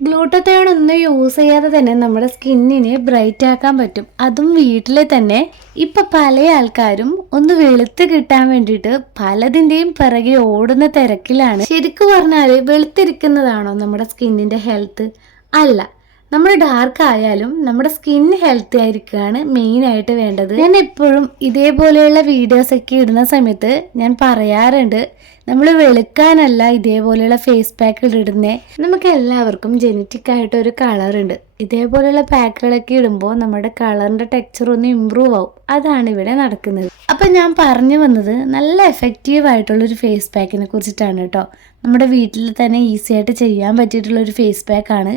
Glutathione ഒന്നും use ചെയ്യാതെ തന്നെ നമ്മുടെ സ്കിന്നിനെ ബ്രൈറ്റ് ആക്കാൻ പറ്റും. അതും വീട്ടിൽ തന്നെ. ഇപ്പൊ പല ആൾക്കാരും ഒന്ന് വെളുത്ത് കിട്ടാൻ വേണ്ടിയിട്ട് പലതിന്റെയും പിറകെ ഓടുന്ന തിരക്കിലാണ്. ശരിക്കും പറഞ്ഞാൽ വെളുത്തിരിക്കുന്നതാണോ നമ്മുടെ സ്കിന്നിന്റെ ഹെൽത്ത് അല്ല. നമ്മൾ ഡാർക്ക് ആയാലും നമ്മുടെ സ്കിൻ ഹെൽത്തി ആയിരിക്കുകയാണ് മെയിൻ ആയിട്ട് വേണ്ടത്. ഞാൻ എപ്പോഴും ഇതേപോലെയുള്ള വീഡിയോസ് ഒക്കെ ഇടുന്ന സമയത്ത് ഞാൻ പറയാറുണ്ട് നമ്മൾ വെളുക്കാനല്ല ഇതേപോലെയുള്ള ഫേസ് പാക്കുകൾ ഇടുന്നേ. നമുക്ക് എല്ലാവർക്കും ജനറ്റിക് ആയിട്ട് ഒരു കളർ ഉണ്ട്. ഇതേപോലെയുള്ള പാക്കുകളൊക്കെ ഇടുമ്പോൾ നമ്മുടെ കളറിന്റെ ടെക്സ്ചർ ഒന്ന് ഇമ്പ്രൂവ് ആവും. അതാണ് ഇവിടെ നടക്കുന്നത്. അപ്പം ഞാൻ പറഞ്ഞു വന്നത് നല്ല എഫക്റ്റീവ് ആയിട്ടുള്ള ഒരു ഫേസ് പാക്കിനെ കുറിച്ചിട്ടാണ് കേട്ടോ. നമ്മുടെ വീട്ടിൽ തന്നെ ഈസി ആയിട്ട് ചെയ്യാൻ പറ്റിയിട്ടുള്ള ഒരു ഫേസ് പാക്കാണ്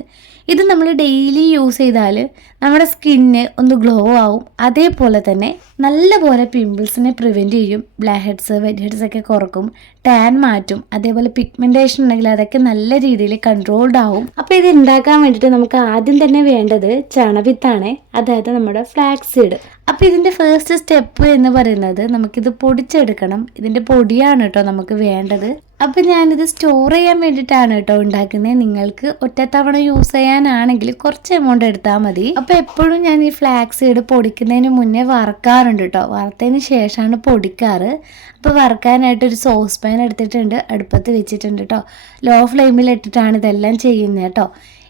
ഇത് നമ്മൾ ഡെയിലി യൂസ് ചെയ്താൽ നമ്മുടെ സ്കിന്ന് ഒന്ന് ഗ്ലോ ആവും. അതേപോലെ തന്നെ നല്ലപോലെ പിമ്പിൾസിനെ പ്രിവെന്റ് ചെയ്യും. ബ്ലാക്ക് ഹെഡ്സ് വൈറ്റ് ഹെഡ്സ് ഒക്കെ കുറക്കും. ടാൻ മാറ്റും. അതേപോലെ പിഗ്മെന്റേഷൻ ഉണ്ടെങ്കിൽ അതൊക്കെ നല്ല രീതിയിൽ കൺട്രോൾഡ് ആവും. അപ്പോൾ ഇത് ഉണ്ടാക്കാൻ വേണ്ടിയിട്ട് നമുക്ക് ആദ്യം തന്നെ വേണ്ടത് ചണവിത്താണ് അതായത് നമ്മുടെ ഫ്ലാക്സ് സീഡ് അപ്പോൾ ഇതിന്റെ ഫസ്റ്റ് സ്റ്റെപ്പ് എന്ന് പറയുന്നത് നമുക്കിത് പൊടിച്ചെടുക്കണം. ഇതിന്റെ പൊടിയാണ് കേട്ടോ നമുക്ക് വേണ്ടത്. അപ്പം ഞാനിത് സ്റ്റോർ ചെയ്യാൻ വേണ്ടിയിട്ടാണ് കേട്ടോ ഉണ്ടാക്കുന്നത് നിങ്ങൾക്ക് ഒറ്റത്തവണ യൂസ് ചെയ്യാനാണെങ്കിൽ കുറച്ച് എമൗണ്ട് എടുത്താൽ മതി. അപ്പോൾ എപ്പോഴും ഞാൻ ഈ ഫ്ലാക്സ് സീഡ് പൊടിക്കുന്നതിന് മുന്നേ വറക്കാറുണ്ട് കേട്ടോ വറുത്തതിന് ശേഷമാണ് പൊടിക്കാറ്. അപ്പോൾ വറക്കാനായിട്ട് ഒരു സോസ് പാൻ എടുത്തിട്ടുണ്ട്. അടുപ്പത്ത് വെച്ചിട്ടുണ്ട് കേട്ടോ ലോ ഫ്ലെയിമിൽ ഇട്ടിട്ടാണ് ഇതെല്ലാം ചെയ്യുന്നത് കേട്ടോ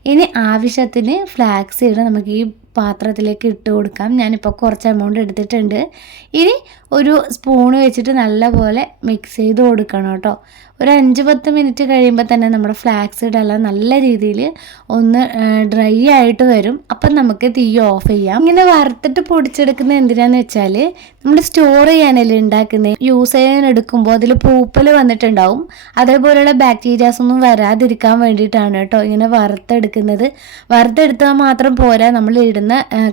ഇനി ആവശ്യത്തിന് ഫ്ലാക്സ് സീഡ് നമുക്ക് ഈ പാത്രത്തിലേക്ക് ഇട്ട് കൊടുക്കാം. ഞാനിപ്പോൾ കുറച്ച് എമൗണ്ട് എടുത്തിട്ടുണ്ട്. ഇനി ഒരു സ്പൂണ് വെച്ചിട്ട് നല്ലപോലെ മിക്സ് ചെയ്ത് കൊടുക്കണം കേട്ടോ. ഒരു അഞ്ച് പത്ത് മിനിറ്റ് കഴിയുമ്പോൾ തന്നെ നമ്മുടെ ഫ്ലാക്സ് ഇടെല്ലാം നല്ല രീതിയിൽ ഒന്ന് ഡ്രൈ ആയിട്ട് വരും. അപ്പം നമുക്ക് തീ ഓഫ് ചെയ്യാം. ഇങ്ങനെ വറുത്തിട്ട് പൊടിച്ചെടുക്കുന്നത് എന്തിനാന്ന് വെച്ചാൽ നമ്മൾ സ്റ്റോർ ചെയ്യാനല്ലേ ഉണ്ടാക്കുന്നത് യൂസ് ചെയ്യാൻ എടുക്കുമ്പോൾ അതിൽ പൂപ്പൽ വന്നിട്ടുണ്ടാവും. അതേപോലെയുള്ള ബാക്ടീരിയാസ് ഒന്നും വരാതിരിക്കാൻ വേണ്ടിയിട്ടാണ് കേട്ടോ ഇങ്ങനെ വറുത്തെടുക്കുന്നത്. വറുത്തെടുത്താൽ മാത്രം പോരാ നമ്മൾ ഇടുന്ന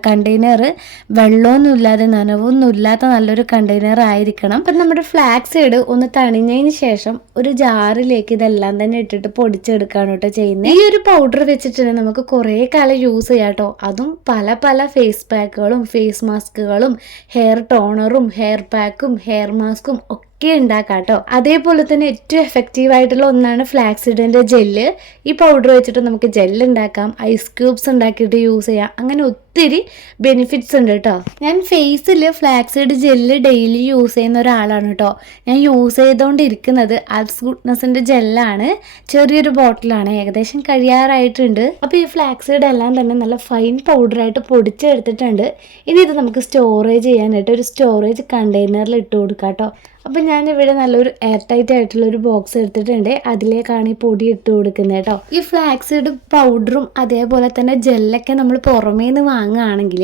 കണ്ടെയ്നർ വെള്ളമൊന്നും ഇല്ലാതെ നനവൊന്നും ഇല്ലാത്ത നല്ലൊരു കണ്ടെയ്നർ ആയിരിക്കണം. അപ്പം നമ്മുടെ ഫ്ലാക്സ് സൈഡ് ഒന്ന് തണിഞ്ഞതിന് ശേഷം ഒരു ജാറിലേക്ക് ഇതെല്ലാം തന്നെ ഇട്ടിട്ട് പൊടിച്ചെടുക്കാണ് കേട്ടോ ചെയ്യുന്നത് ഈ ഒരു പൗഡർ വെച്ചിട്ടുണ്ടെങ്കിൽ നമുക്ക് കുറേ കാലം യൂസ് ചെയ്യാം കേട്ടോ. അതും പല പല ഫേസ് പാക്കുകളും ഫേസ് മാസ്കുകളും ഹെയർ ടോണറും ഹെയർ പാക്കും ഹെയർ മാസ്കും ഒക്കെ ഉണ്ടാക്കാം കേട്ടോ. അതേപോലെ തന്നെ ഏറ്റവും എഫക്റ്റീവ് ആയിട്ടുള്ള ഒന്നാണ് ഫ്ലാക്സിഡിന്റെ ജെല്ല് ഈ പൗഡർ വെച്ചിട്ട് നമുക്ക് ജെല്ല് ഉണ്ടാക്കാം ഐസ് ക്യൂബ്സ് ഉണ്ടാക്കിയിട്ട് യൂസ് ചെയ്യാം. അങ്ങനെ ഒത്തിരി ബെനിഫിറ്റ്സ് ഉണ്ട് കേട്ടോ. ഞാൻ ഫേസിൽ ഫ്ലാക്സിഡ് ജെല്ല് ഡെയിലി യൂസ് ചെയ്യുന്ന ഒരാളാണ് കേട്ടോ. ഞാൻ യൂസ് ചെയ്തുകൊണ്ടിരിക്കുന്നത് ആൽസ് ഗുഡ്നസിന്റെ ജെല്ലാണ് ചെറിയൊരു ബോട്ടിലാണ് ഏകദേശം കഴിയാറായിട്ടുണ്ട്. അപ്പോൾ ഈ ഫ്ലാക്സിഡ് എല്ലാം തന്നെ നല്ല ഫൈൻ പൗഡറായിട്ട് പൊടിച്ചെടുത്തിട്ടുണ്ട്. ഇനി ഇത് നമുക്ക് സ്റ്റോറേജ് ചെയ്യാനായിട്ട് ഒരു സ്റ്റോറേജ് കണ്ടെയ്നറിൽ ഇട്ട് കൊടുക്കാം കേട്ടോ. അപ്പം ഞാനിവിടെ നല്ലൊരു എയർ ടൈറ്റ് ആയിട്ടുള്ള ഒരു ബോക്സ് എടുത്തിട്ടുണ്ട്. അതിലേക്കാണ് ഈ പൊടി ഇട്ട് കൊടുക്കുന്നത് കേട്ടോ ഈ ഫ്ലാക്സിഡ് പൗഡറും അതേപോലെ തന്നെ ജെല്ലൊക്കെ നമ്മൾ പുറമേ നിന്ന് വാങ്ങുകയാണെങ്കിൽ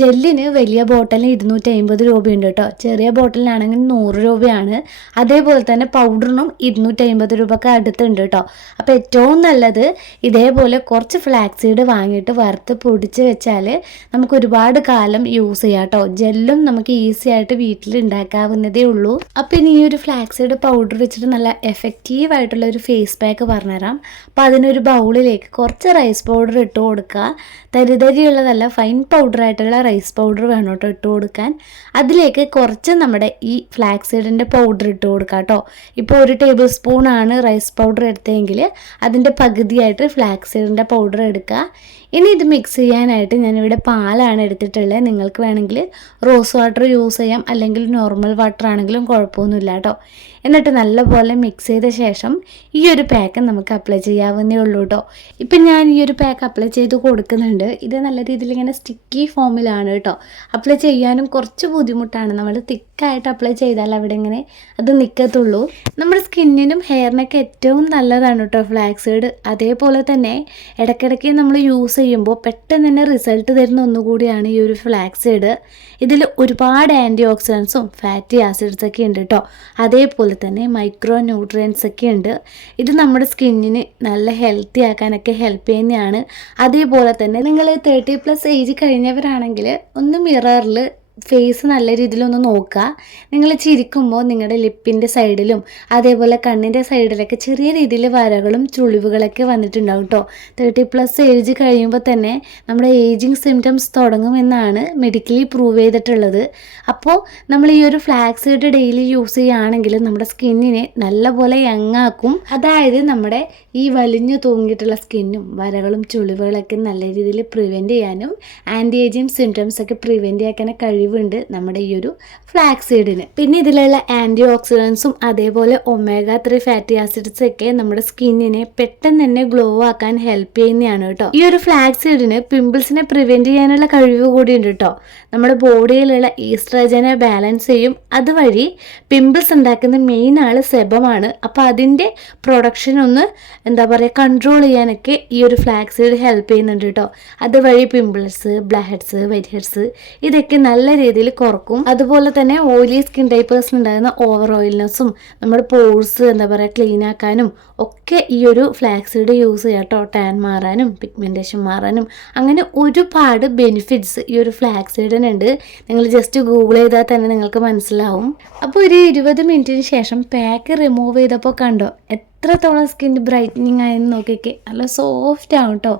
ജെല്ലിന് വലിയ ബോട്ടലിന് ഇരുന്നൂറ്റി അമ്പത് രൂപയുണ്ട് കേട്ടോ ചെറിയ ബോട്ടലിനാണെങ്കിൽ നൂറ് രൂപയാണ്. അതേപോലെ തന്നെ പൗഡറിനും ഇരുന്നൂറ്റി അമ്പത് രൂപക്ക് അടുത്തുണ്ട് കേട്ടോ അപ്പോൾ ഏറ്റവും നല്ലത് ഇതേപോലെ കുറച്ച് ഫ്ലാക്സിഡ് വാങ്ങിയിട്ട് വറുത്ത് പൊടിച്ച് വെച്ചാൽ നമുക്ക് ഒരുപാട് കാലം യൂസ് ചെയ്യാം കേട്ടോ ജെല്ലും നമുക്ക് ഈസി ആയിട്ട് വീട്ടിൽ ഉണ്ടാക്കാവുന്നതേ ഉള്ളൂ. അപ്പോൾ ഇനി ഈ ഒരു ഫ്ലാക്സീഡ് പൗഡർ വെച്ചിട്ട് നല്ല എഫക്റ്റീവ് ആയിട്ടുള്ള ഒരു ഫേസ് പാക്ക് പറഞ്ഞുതരാം. അപ്പോൾ അതിനൊരു ബൗളിലേക്ക് കുറച്ച് റൈസ് പൗഡർ ഇട്ട് കൊടുക്കുക. തരിതരിയുള്ളതല്ല ഫൈൻ പൗഡർ ആയിട്ടുള്ള റൈസ് പൗഡർ വേണം കേട്ടോ ഇട്ട് കൊടുക്കാൻ. അതിലേക്ക് കുറച്ച് നമ്മുടെ ഈ ഫ്ലാക്സീഡിന്റെ പൗഡർ ഇട്ട് കൊടുക്കുക കേട്ടോ. ഇപ്പോൾ ഒരു ടേബിൾ സ്പൂണാണ് റൈസ് പൗഡർ എടുത്തതെങ്കിൽ അതിന്റെ പകുതിയായിട്ട് ഫ്ലാക്സീഡിന്റെ പൗഡർ എടുക്കുക. ഇനി ഇത് മിക്സ് ചെയ്യാനായിട്ട് ഞാനിവിടെ പാലാണ് എടുത്തിട്ടുള്ളത്. നിങ്ങൾക്ക് വേണമെങ്കിൽ റോസ് വാട്ടർ യൂസ് ചെയ്യാം. അല്ലെങ്കിൽ നോർമൽ വാട്ടർ ആണെങ്കിലും കുഴപ്പമൊന്നുമില്ല കേട്ടോ. എന്നിട്ട് നല്ലപോലെ മിക്സ് ചെയ്ത ശേഷം ഈ ഒരു പാക്ക് നമുക്ക് അപ്ലൈ ചെയ്യാവുന്നേ ഉള്ളൂ കേട്ടോ. ഇപ്പം ഞാൻ ഈ ഒരു പാക്ക് അപ്ലൈ ചെയ്ത് കൊടുക്കുന്നുണ്ട്. ഇത് നല്ല രീതിയിൽ ഇങ്ങനെ സ്റ്റിക്കി ഫോമിലാണ് കേട്ടോ. അപ്ലൈ ചെയ്യാനും കുറച്ച് ബുദ്ധിമുട്ടാണ്. നമ്മൾ തിക്കായിട്ട് അപ്ലൈ ചെയ്താൽ അവിടെ ഇങ്ങനെ അത് നിൽക്കത്തുള്ളൂ നമ്മുടെ സ്കിന്നിനും ഹെയറിനൊക്കെ ഏറ്റവും നല്ലതാണ് കേട്ടോ ഫ്ലാക്സീഡ് അതേപോലെ തന്നെ ഇടയ്ക്കിടയ്ക്ക് നമ്മൾ യൂസ് ചെയ്യുമ്പോൾ പെട്ടെന്ന് തന്നെ റിസൾട്ട് തരുന്ന ഒന്നുകൂടിയാണ് ഈ ഒരു ഫ്ലാക്സീഡ് ഇതിൽ ഒരുപാട് ആന്റി ഓക്സിഡൻസും ഫാറ്റി ആസിഡ്സ് ഒക്കെ ഉണ്ട് കേട്ടോ. അതേപോലെ തന്നെ മൈക്രോ ന്യൂട്രിയൻസ് ഒക്കെ ഉണ്ട്. ഇത് നമ്മുടെ സ്കിന്നിന് നല്ല ഹെൽത്തി ആക്കാനൊക്കെ ഹെൽപ്പ് ചെയ്യുന്നതാണ്. അതേപോലെ തന്നെ നിങ്ങൾ തേർട്ടി പ്ലസ് ഏജ് കഴിഞ്ഞവരാണെങ്കിൽ ഒന്ന് മിററിൽ ഫേസ് നല്ല രീതിയിലൊന്ന് നോക്കുക. നിങ്ങൾ ചിരിക്കുമ്പോൾ നിങ്ങളുടെ ലിപ്പിന്റെ സൈഡിലും അതേപോലെ കണ്ണിന്റെ സൈഡിലൊക്കെ ചെറിയ രീതിയിൽ വരകളും ചുളിവുകളൊക്കെ വന്നിട്ടുണ്ടാവും കേട്ടോ തേർട്ടി പ്ലസ് ഏജ് കഴിയുമ്പോൾ തന്നെ നമ്മുടെ ഏജിങ് സിംറ്റംസ് തുടങ്ങുമെന്നാണ് മെഡിക്കലി പ്രൂവ് ചെയ്തിട്ടുള്ളത്. അപ്പോൾ നമ്മൾ ഈ ഒരു ഫ്ലാക്സ് ഡെയിലി യൂസ് ചെയ്യുകയാണെങ്കിൽ നമ്മുടെ സ്കിന്നിനെ നല്ലപോലെ യങ്ങാക്കും അതായത് നമ്മുടെ ഈ വലിഞ്ഞു തൂങ്ങിയിട്ടുള്ള സ്കിന്നും വരകളും ചുളിവുകളൊക്കെ നല്ല രീതിയിൽ പ്രിവെന്റ് ചെയ്യാനും ആന്റി ഏജിങ് സിംറ്റംസ് ഒക്കെ പ്രിവെന്റ് ചെയ്യാൻ കഴിവുണ്ട് നമ്മുടെ ഈ ഒരു ഫ്ലാക്സ് സീഡിന് പിന്നെ ഇതിലുള്ള ആന്റി ഓക്സിഡൻസും അതേപോലെ ഒമേഗ ത്രീ ഫാറ്റി ആസിഡ്സ് ഒക്കെ നമ്മുടെ സ്കിന്നിനെ പെട്ടെന്ന് തന്നെ ഗ്ലോ ആക്കാൻ ഹെൽപ്പ് ചെയ്യുന്നതാണ് കേട്ടോ. ഈ ഒരു ഫ്ലാക്സ് സീഡിന് പിമ്പിൾസിനെ പ്രിവെന്റ് ചെയ്യാനുള്ള കഴിവ് കൂടിയുണ്ട് കേട്ടോ. നമ്മുടെ ബോഡിയിലുള്ള ഈസ്ട്രജനെ ബാലൻസ് ചെയ്യും. അതുവഴി പിമ്പിൾസ് ഉണ്ടാക്കുന്ന മെയിൻ ആൾ സെബമാണ് അപ്പോൾ അതിന്റെ പ്രൊഡക്ഷൻ ഒന്ന് എന്താ പറയുക കൺട്രോൾ ചെയ്യാനൊക്കെ ഈ ഒരു ഫ്ലാക്സ് സീഡ് ഹെൽപ്പ് ചെയ്യുന്നുണ്ട് കേട്ടോ. അതുവഴി pimples blackheads heads white heads ഇതൊക്കെ നല്ല രീതിയിൽ കുറക്കും. അതുപോലെ തന്നെ ഓയിലി സ്കിൻ ടൈപ്പേഴ്സിന് ഉണ്ടാകുന്ന ഓവർ ഓയിൽനെസ്സും നമ്മുടെ പോഴ്സ് എന്താ പറയുക ക്ലീൻ ആക്കാനും ഒക്കെ ഈ ഒരു ഫ്ലാക്സീഡ് യൂസ് ചെയ്യാം കേട്ടോ ടാൻ മാറാനും പിഗ്മെന്റേഷൻ മാറാനും. അങ്ങനെ ഒരുപാട് ബെനിഫിറ്റ്സ് ഈ ഒരു ഫ്ലാക്സീഡിനുണ്ട് നിങ്ങൾ ജസ്റ്റ് ഗൂഗിൾ ചെയ്താൽ തന്നെ നിങ്ങൾക്ക് മനസ്സിലാവും. അപ്പോൾ ഒരു ഇരുപത് മിനിറ്റിന് ശേഷം പാക്ക് റിമൂവ് ചെയ്തപ്പോൾ കണ്ടോ എത്രത്തോളം സ്കിൻ ബ്രൈറ്റനിങ് ആയെന്ന് നോക്കിയൊക്കെ നല്ല സോഫ്റ്റ് ആവും കേട്ടോ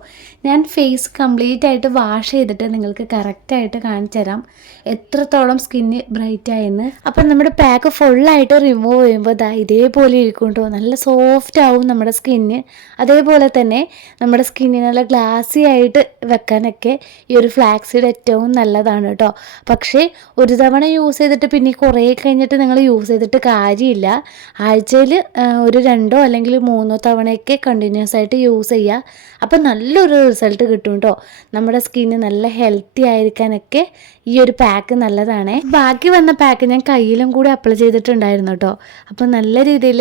ഞാൻ ഫേസ് കംപ്ലീറ്റ് ആയിട്ട് വാഷ് ചെയ്തിട്ട് നിങ്ങൾക്ക് കറക്റ്റായിട്ട് കാണിച്ചു തരാം എത്രത്തോളം സ്കിന്ന് ബ്രൈറ്റ് ആയെന്ന് അപ്പം നമ്മുടെ പാക്ക് ഫുള്ളായിട്ട് റിമൂവ് ചെയ്യുമ്പോൾ ദാ ഇതേപോലെ ഇരിക്കും കേട്ടോ നല്ല സോഫ്റ്റ് ആവും നമ്മുടെ സ്കിന്ന്. അതേപോലെ തന്നെ നമ്മുടെ സ്കിന്നിന് നല്ല ഗ്ലാസി ആയിട്ട് വെക്കാനൊക്കെ ഈ ഒരു ഫ്ലാക്സീഡ് ഏറ്റവും നല്ലതാണ് കേട്ടോ പക്ഷേ ഒരു തവണ യൂസ് ചെയ്തിട്ട് പിന്നെ കുറേ കഴിഞ്ഞിട്ട് നിങ്ങൾ യൂസ് ചെയ്തിട്ട് കാര്യമില്ല. ആഴ്ചയിൽ ഒരു രണ്ടോ അല്ലെങ്കിൽ മൂന്നോ തവണയൊക്കെ കണ്ടിന്യൂസ് ആയിട്ട് യൂസ് ചെയ്യുക അപ്പോൾ നല്ലൊരു റിസൾട്ട് കിട്ടും കേട്ടോ നമ്മുടെ സ്കിന്ന് നല്ല ഹെൽത്തി ആയിരിക്കാനൊക്കെ ഈ ഒരു പാക്ക് നല്ലതാണ്. ബാക്കി വന്ന പാക്ക് ഞാൻ കയ്യിലും കൂടി അപ്ലൈ ചെയ്തിട്ടുണ്ടായിരുന്നു കേട്ടോ അപ്പോൾ നല്ല രീതിയിൽ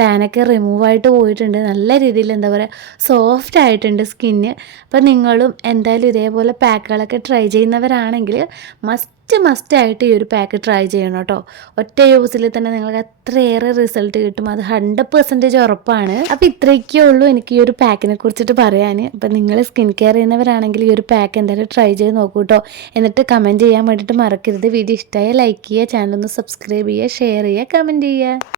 ടാനൊക്കെ റിമൂവ് ആയിട്ട് പോയിട്ടുണ്ട്. നല്ല രീതിയിൽ എന്താ പറയുക സോഫ്റ്റ് ആയിട്ടുണ്ട് സ്കിന്ന് അപ്പോൾ നിങ്ങളും എന്തായാലും ഇതേപോലെ പാക്കുകളൊക്കെ ട്രൈ ചെയ്യുന്നവരാണെങ്കിൽ മസ്റ്റ് മസ്റ്റ് മസ്റ്റ് ആയിട്ട് ഈ ഒരു പാക്ക് ട്രൈ ചെയ്യണം കേട്ടോ ഒറ്റ യൂസിൽ തന്നെ നിങ്ങൾക്ക് അത്രയേറെ റിസൾട്ട് കിട്ടും. അത് ഹൺഡ്രഡ് പെർസെന്റേജ് ഉറപ്പാണ്. അപ്പോൾ ഇത്രയൊക്കെ ഉള്ളൂ എനിക്ക് ഈ ഒരു പാക്കിനെ കുറിച്ചിട്ട് പറയാൻ അപ്പം നിങ്ങൾ സ്കിൻ കെയർ ചെയ്യുന്നവരാണെങ്കിൽ ഈ ഒരു പാക്ക് എന്തായാലും ട്രൈ ചെയ്ത് നോക്കൂ കേട്ടോ എന്നിട്ട് കമന്റ് ചെയ്യാൻ വേണ്ടിയിട്ട് മറക്കരുത്. വീഡിയോ ഇഷ്ടമായ ലൈക്ക് ചെയ്യുക ചാനൽ ഒന്ന് സബ്സ്ക്രൈബ് ചെയ്യുക ഷെയർ ചെയ്യുക കമന്റ് ചെയ്യുക.